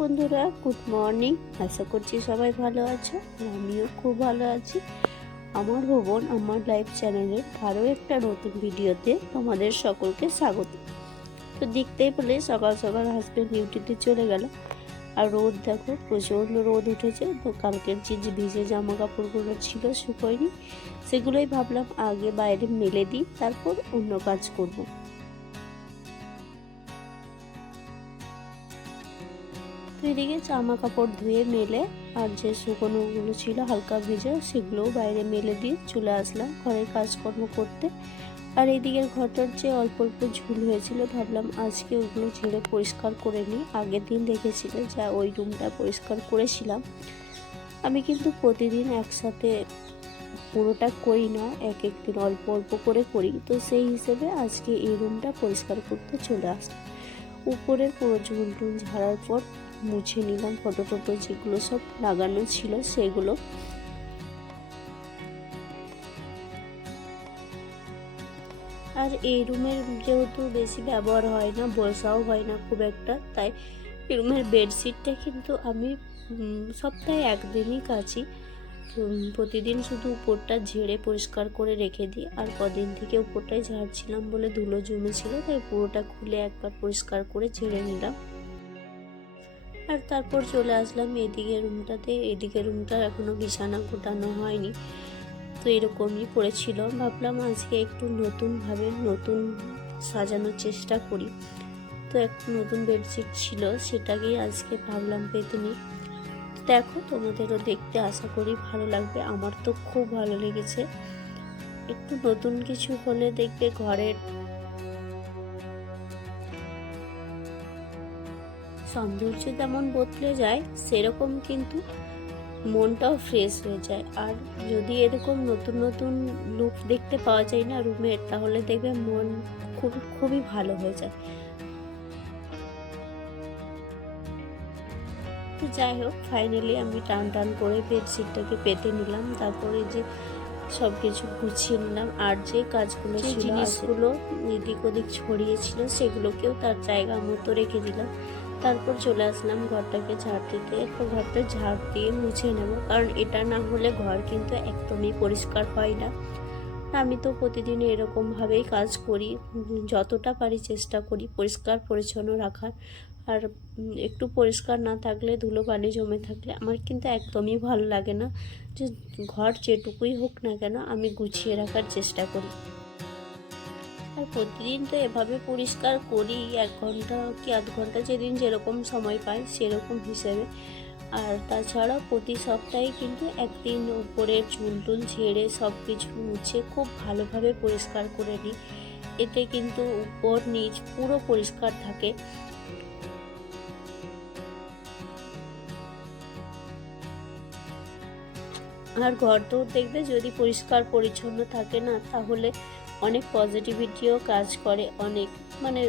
বন্ধুরা, good morning. আশা করছি সবাই ভালো আছো, আমিও খুব ভালো আছি। আমার ভুবন আমার লাইফ চ্যানেলের আরও একটা নতুন ভিডিওতে তোমাদের সকলকে স্বাগত। তো দেখতেই পেলে সকাল সকাল হাজব্যান্ড ডিউটিতে চলে গেল, আর রোদ দেখো, প্রচণ্ড রোদ উঠেছে। তো কালকের যে ভিজে জামা কাপড়গুলো ছিল শুকোয়নি, সেগুলোই ভাবলাম আগে বাইরে মেলে দিই, তারপর অন্য কাজ করব। তো এদিকে জামা কাপড় ধুয়ে মেলে আর যে শুকনোগুলো ছিল হালকা ভেজে, সেগুলোও বাইরে মেলে দিয়ে চলে আসলাম ঘরের কাজকর্ম করতে। আর এদিকের ঘরটার যে অল্প অল্প ঝুল হয়েছিল, ভাবলাম আজকে ওইগুলো ঝেড়ে পরিষ্কার করে নিই। আগের দিন দেখেছিলে যা ওই রুমটা পরিষ্কার করেছিলাম। আমি কিন্তু প্রতিদিন একসাথে পুরোটা করি না, এক একদিন অল্প অল্প করে করি। তো সেই হিসেবে আজকে এই রুমটা পরিষ্কার করতে চলে আসলাম। উপরের পুরো ঝুল টুল ঝাড়ার পর মুছে নিলাম ফটো টটো যেগুলো সব লাগানো ছিল সেগুলো। আর এই রুমের যেহেতু বেশি ব্যবহার হয় না, বসাও হয় না খুব একটা, তাই এই রুমের বেডশিটটা কিন্তু আমি সপ্তাহে একদিনই কাচি। প্রতিদিন শুধু উপরটা ঝেড়ে পরিষ্কার করে রেখে দিই। আর কদিন থেকে উপরটাই ঝাড়ছিলাম বলে ধুলো জমেছিল, তাই পুরোটা খুলে একবার পরিষ্কার করে ঝেড়ে নিলাম। আর তারপর চলে আসলাম এদিকে রুমটাতে। এদিকে রুমটা এখনো বিছানা গোটানো হয়নি, তো এরকমই পড়েছিল। ভাবলাম আজকে একটু নতুনভাবে নতুন সাজানোর চেষ্টা করি। তো একটা নতুন বেডশিট ছিল, সেটাকেই আজকে ভাবলাম পেতে নিই। দেখো, তোমাদেরও দেখতে আশা করি ভালো লাগবে। আমার তো খুব ভালো লেগেছে। একটু নতুন কিছু হলে দেখবে ঘরের সৌন্দর্য যেমন বদলে যায়, সেরকম কিন্তু মনটাও ফ্রেশ হয়ে যায়। আর যদি এরকম নতুন নতুন লুক দেখতে পাওয়া যায় না রুমের, তাহলে দেখবে মন খুবই ভালো হয়ে যায়। তো যাই হোক, ফাইনালি আমি টান টান করে বেডশিটটাকে পেতে নিলাম। তারপরে যে সব কিছু গুছিয়ে নিলাম, আর যে কাজগুলো ছিল, জিনিসগুলো এদিক ওদিক ছড়িয়েছিল, সেগুলোকেও তার জায়গা মতো রেখে দিলাম। তারপর চলে আসলাম ঘরটাকে ঝাড় দিতে। তো ঘরটা ঝাড় দিয়ে মুছে নেব, কারণ এটা না হলে ঘর কিন্তু একদমই পরিষ্কার হয় না। আমি তো প্রতিদিন এরকমভাবেই কাজ করি, যতটা পারি চেষ্টা করি পরিষ্কার পরিচ্ছন্ন রাখার। আর একটু পরিষ্কার না থাকলে, ধুলোবালি জমে থাকলে আমার কিন্তু একদমই ভালো লাগে না। যে ঘর যেটুকুই হোক না কেন, আমি গুছিয়ে রাখার চেষ্টা করি। আর প্রতিদিন তো এভাবে পরিষ্কার করি, 1 ঘন্টা কি আধ ঘন্টা, যেদিন যেরকম সময় পাই সেরকম হিসেবে। আর তাছাড়া প্রতি সপ্তাহে কিন্তু একদিন উপরের ঝুল টুল ঝেড়ে সব কিছু মুছে খুব ভালোভাবে পরিষ্কার করে নিই। এতে কিন্তু উপর নিচ পুরো পরিষ্কার থাকে। আর ঘর তো দেখবে যদি পরিষ্কার পরিচ্ছন্ন থাকে না, তাহলে অনেক পজিটিভিটিও কাজ করে, অনেক মানে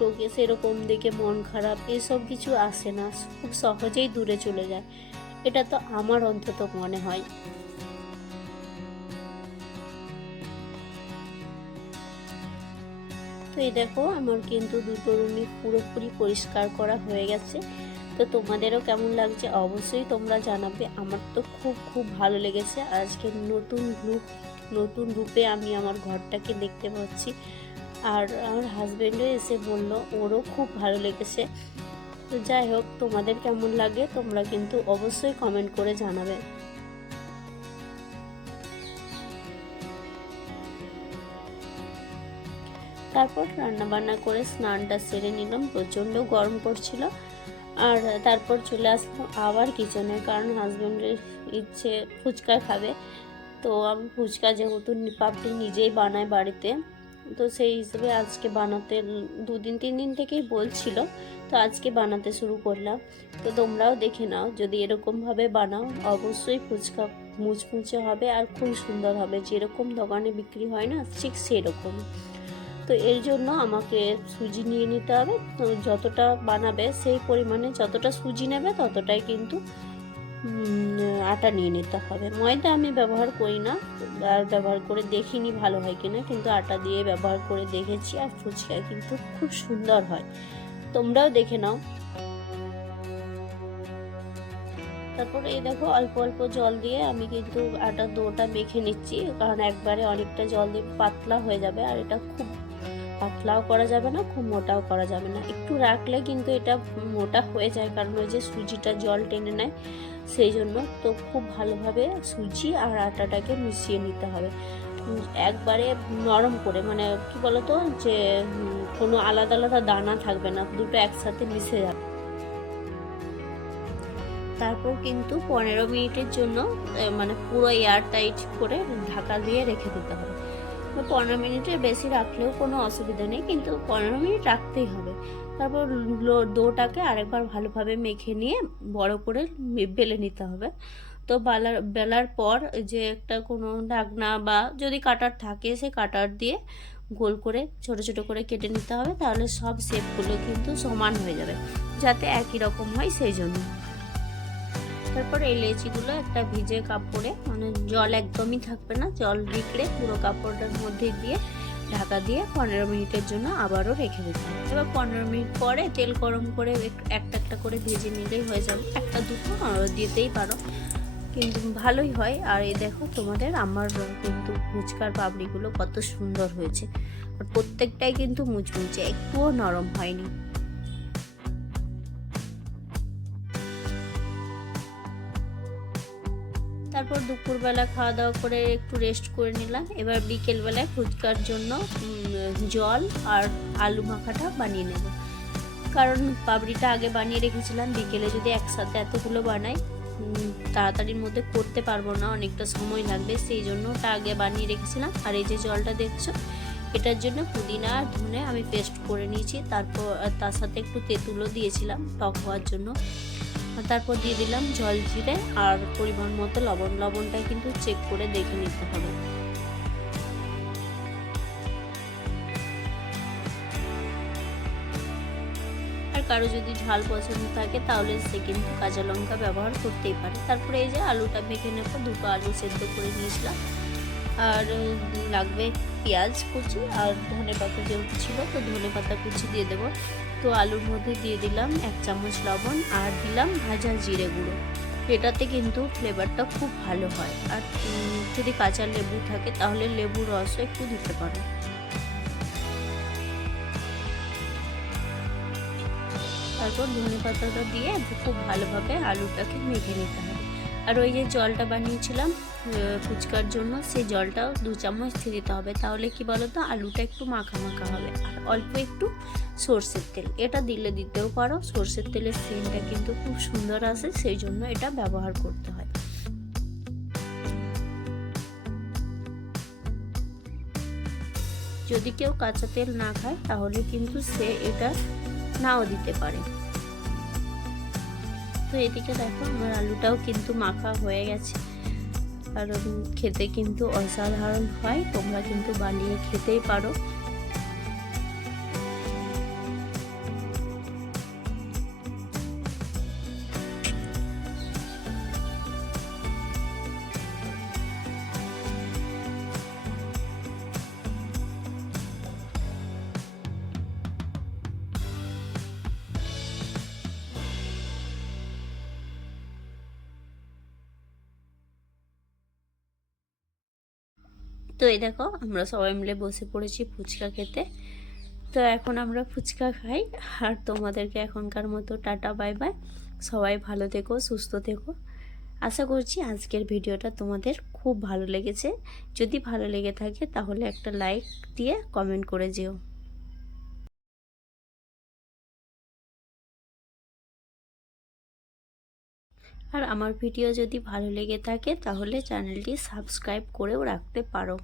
রোগে সেরকম দেখে মন খারাপ এসব কিছু আসে না, খুব সহজেই দূরে চলে যায়। এটা তো আমার অন্তত মনে হয়। তো এই দেখো, আমার কিন্তু দুটো রুমই পুরোপুরি পরিষ্কার করা হয়ে গেছে। তো তোমাদেরও কেমন লাগছে অবশ্যই তোমরা জানাবে। আমার তো খুব খুব ভালো লেগেছে। আজকে নতুন রূপে আমি আমার ঘরটাকে দেখতে পাচ্ছি। আর আমার হাজব্যান্ডও এসে বলল ওরও খুব ভালো লেগেছে। তো যাই হোক, তোমাদের কেমন লাগে তোমরা কিন্তু অবশ্যই কমেন্ট করে জানাবে। তারপর রান্নাবান্না করে স্নানটা সেরে নিলাম, প্রচণ্ড গরম পড়ছিল। আর তারপর চলে আসলাম আবার কিচেনে, কারণ হাজব্যান্ডের ইচ্ছে ফুচকা খাবে। তো আমি ফুচকা যেহেতু পাপড়ি নিজেই বানাই বাড়িতে, তো সেই হিসেবে আজকে বানাতে 2-3 দিন থেকেই বলছিল, তো আজকে বানাতে শুরু করলাম। তো তোমরাও দেখে নাও, যদি এরকমভাবে বানাও অবশ্যই ফুচকা মুচমুচে হবে আর খুব সুন্দর হবে, যেরকম দোকানে বিক্রি হয় না ঠিক সেরকম। তো এর জন্য আমাকে সুজি নিয়ে নিতে হবে। তো যতটা বানাবে সেই পরিমাণে যতটা সুজি নেবে ততটাই কিন্তু আটা নিয়ে নিতে হবে। ময়দা আমি ব্যবহার করি না, আর ব্যবহার করে দেখিনি ভালো হয় কিনা, কিন্তু আটা দিয়ে ব্যবহার করে দেখেছি, আর ফুচকা কিন্তু খুব সুন্দর হয়। তোমরাও দেখে নাও। তারপর এই দেখো অল্প অল্প জল দিয়ে আমি কিন্তু আটার ডোটা মেখে নিচ্ছি, কারণ একবারে অনেকটা জল দিয়ে পাতলা হয়ে যাবে। আর এটা খুব পাতলাও করা যাবে না, খুব মোটাও করা যাবে না, একটু রাখলে কিন্তু এটা মোটা হয়ে যায়, কারণ ওই যে সুজিটা জল টেনে নেয় সেই জন্য। তো খুব ভালোভাবে সুজি আর আটাটাকে মিশিয়ে নিতে হবে একবারে নরম করে, মানে কি বলতো যে কোনো আলাদা আলাদা দানা থাকবে না, দুটো একসাথে মিশে যাবে। তারপর কিন্তু 15 মিনিটের জন্য মানে পুরো এয়ার টাইট করে ঢাকা দিয়ে রেখে দিতে হবে। 15 মিনিটের বেশি রাখলেও কোনো অসুবিধা নেই, কিন্তু 15 মিনিট রাখতেই হবে। তারপর ডোটাকে আরেকবার ভালোভাবে মেখে নিয়ে বড় করে বেলে নিতে হবে। তো বেলার পর যে একটা কোনো ঢাকনা বা যদি কাটার থাকে সে কাটার দিয়ে গোল করে ছোট ছোট করে কেটে নিতে হবে, তাহলে সব শেপগুলো কিন্তু সমান হয়ে যাবে, যাতে একই রকম হয় সেই জন্য। তারপর এই লেচিগুলো একটা ভিজে কাপড়ে, মানে জল একদমই থাকবে না, জল ঢেকে পুরো কাপড়টার মধ্যে দিয়ে ঢাকা দিয়ে 15 মিনিটের জন্য আবারও রেখে দিতে হবে। এবার 15 মিনিট পরে তেল গরম করে একটা একটা করে ভেজে নিলেই হয়ে যাবে, একটা দুটো দিতেই পারো, কিন্তু ভালোই হয়। আর এই দেখো তোমাদের আমার কিন্তু ফুচকার পাপড়িগুলো কত সুন্দর হয়েছে, আর প্রত্যেকটাই কিন্তু মুচমুচে, একটুও নরম হয়নি। তারপর দুপুরবেলা খাওয়া দাওয়া করে একটু রেস্ট করে নিলাম। এবার বিকেলবেলায় ফুচকার জন্য জল আর আলু মাখাটা বানিয়ে নেব, কারণ পাপড়িটা আগে বানিয়ে রেখেছিলাম, বিকেলে যদি একসাথে এতগুলো বানাই তাড়াতাড়ির মধ্যে করতে পারবো না, অনেকটা সময় লাগবে, সেই জন্য ওটা আগে বানিয়ে রেখেছিলাম। আর এই যে জলটা দেখছো, এটার জন্য পুদিনা আর ধনে আমি পেস্ট করে নিয়েছি, তারপর তার সাথে একটু তেঁতুলও দিয়েছিলাম টক হওয়ার জন্য। তারপর দিয়ে দিলাম জল জিরে আর পরিমাণ মতো লবণ, লবণটা কিন্তু চেক করে দেখে নিতে হবে। আর কারো যদি ঝাল পছন্দ থাকে তাহলে সে কিন্তু কাঁচা লঙ্কা ব্যবহার করতেই পারে। তারপরে এই যে আলুটা মেখে নেবো, দুটো আলু সেদ্ধ করে নিয়েছিলাম, আর লাগবে পেঁয়াজ কুচি আর ধনে পাতা যেহেতু ছিল তো ধনে পাতা কুচি দিয়ে দেবো। তো আলুর মধ্যে দিয়ে দিলাম 1 চামচ লবণ আর দিলাম ভাজা জিরে গুঁড়ো, এটাতে কিন্তু ফ্লেভারটা খুব ভালো হয়। আর যদি কাঁচা লেবু থাকে তাহলে লেবুর রসও একটু দিতে পারো। তারপর ধনে পাতাটা দিয়ে খুব ভালোভাবে আলুটাকে মেখে নিতে হবে। আর ওই যে জলটা বানিয়েছিলাম ফুচকার জন্য, সেই জলটাও 2 চামচ দিয়ে দিতে হবে, তাহলে কি বলতো আলুটা একটু মাখা মাখা হবে। আর অল্প একটু সর্ষের তেল, এটা দিতেও পারো, সর্ষের তেলের সেন্টটা কিন্তু খুব সুন্দর আসে, সেই জন্য এটা ব্যবহার করতে হয়। যদি কেউ কাঁচা তেল না খায় তাহলে কিন্তু সে এটা নাও দিতে পারে। তো এদিকে দেখো আমার আলুটাও কিন্তু মাখা হয়ে গেছে, আর খেতে কিন্তু অসাধারণ হয়, তোমরা কিন্তু বানিয়ে খেতেই পারো। তো এই দেখো আমরা সবাই মিলে বসে পড়েছি ফুচকা খেতে। তো এখন আমরা ফুচকা খাই, আর তোমাদেরকে এখনকার মতো টাটা বাই বাই। সবাই ভালো থেকো, সুস্থ থেকো। আশা করছি আজকের ভিডিওটা তোমাদের খুব ভালো লেগেছে। যদি ভালো লেগে থাকে তাহলে একটা লাইক দিয়ে কমেন্ট করে যেও। আর আমার ভিডিও যদি ভালো লেগে থাকে তাহলে চ্যানেলটি সাবস্ক্রাইব করেও রাখতে পারো।